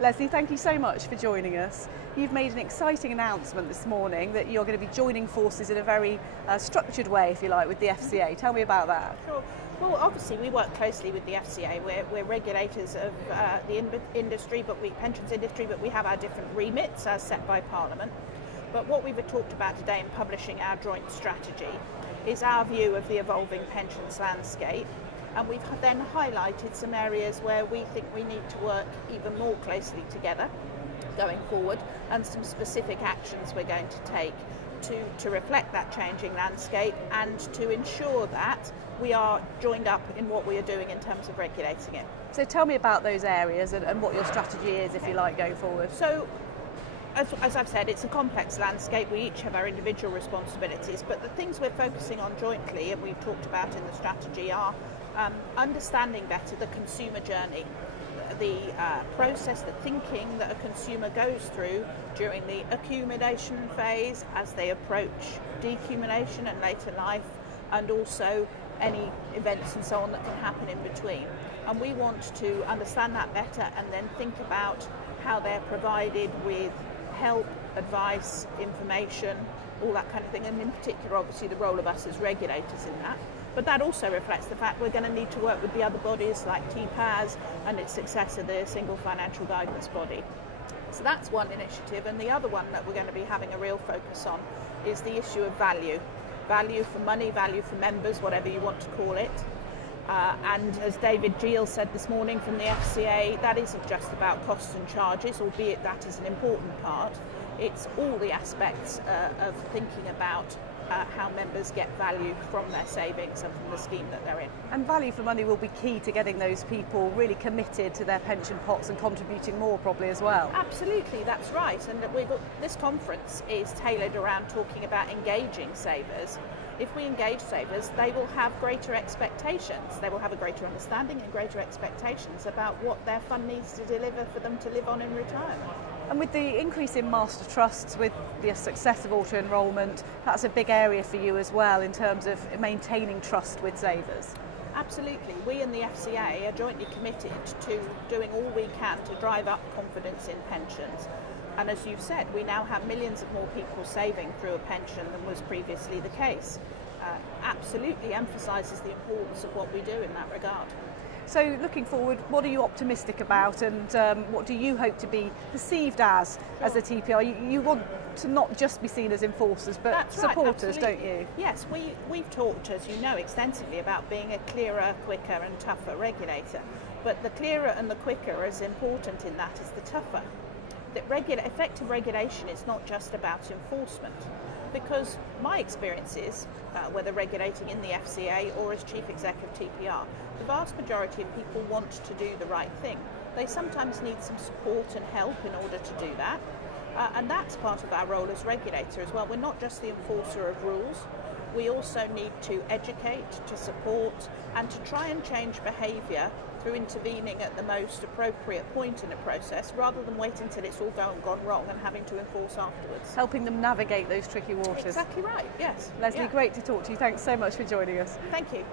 Lesley, thank you so much for joining us. You've made an exciting announcement this morning that you're going to be joining forces in a very structured way, if you like, with the FCA. Tell me about that. Sure. Well, obviously we work closely with the FCA. We're regulators of the industry, pensions industry, but we have our different remits as set by Parliament. But what we've talked about today in publishing our joint strategy is our view of the evolving pensions landscape. And we've then highlighted some areas where we think we need to work even more closely together going forward, and some specific actions we're going to take to reflect that changing landscape and to ensure that we are joined up in what we are doing in terms of regulating it. So tell me about those areas and what your strategy is, if you like, going forward. So, as I've said, it's a complex landscape. We each have our individual responsibilities, but the things we're focusing on jointly, and we've talked about in the strategy, are understanding better the consumer journey, the process, the thinking that a consumer goes through during the accumulation phase, as they approach decumulation and later life, and also any events and so on that can happen in between. And we want to understand that better and then think about how they're provided with help, advice, information, all that kind of thing, and in particular obviously the role of us as regulators in that. But that also reflects the fact we're going to need to work with the other bodies like TPAS and its successor, the Single Financial Guidance Body. So that's one initiative, and the other one that we're going to be having a real focus on is the issue of value. Value for money, value for members, whatever you want to call it. And as David Geel said this morning from the FCA, that isn't just about costs and charges, albeit that is an important part. It's all the aspects of thinking about how members get value from their savings and from the scheme that they're in. And value for money will be key to getting those people really committed to their pension pots and contributing more probably as well. Absolutely, that's right. And this conference is tailored around talking about engaging savers. If we engage savers, they will have greater expectations. They will have a greater understanding and greater expectations about what their fund needs to deliver for them to live on in retirement. And with the increase in master trusts, with the success of auto-enrolment, that's a big area for you as well in terms of maintaining trust with savers. Absolutely. We and the FCA are jointly committed to doing all we can to drive up confidence in pensions. And as you've said, we now have millions of more people saving through a pension than was previously the case. Absolutely emphasises the importance of what we do in that regard. So looking forward, what are you optimistic about, and what do you hope to be perceived as a TPR? You want to not just be seen as enforcers, but That's supporters, right, don't you? Yes, we've talked, as you know, extensively about being a clearer, quicker and tougher regulator. But the clearer and the quicker, as important in that as the tougher. That effective regulation is not just about enforcement, because my experience is, whether regulating in the FCA or as Chief Exec of TPR, the vast majority of people want to do the right thing. They sometimes need some support and help in order to do that, and that's part of our role as regulator as well. We're not just the enforcer of rules, we also need to educate, to support and to try and change behaviour through intervening at the most appropriate point in a process, rather than waiting until it's all gone wrong and having to enforce afterwards. Helping them navigate those tricky waters. Exactly right, yes. Lesley, great to talk to you. Thanks so much for joining us. Thank you.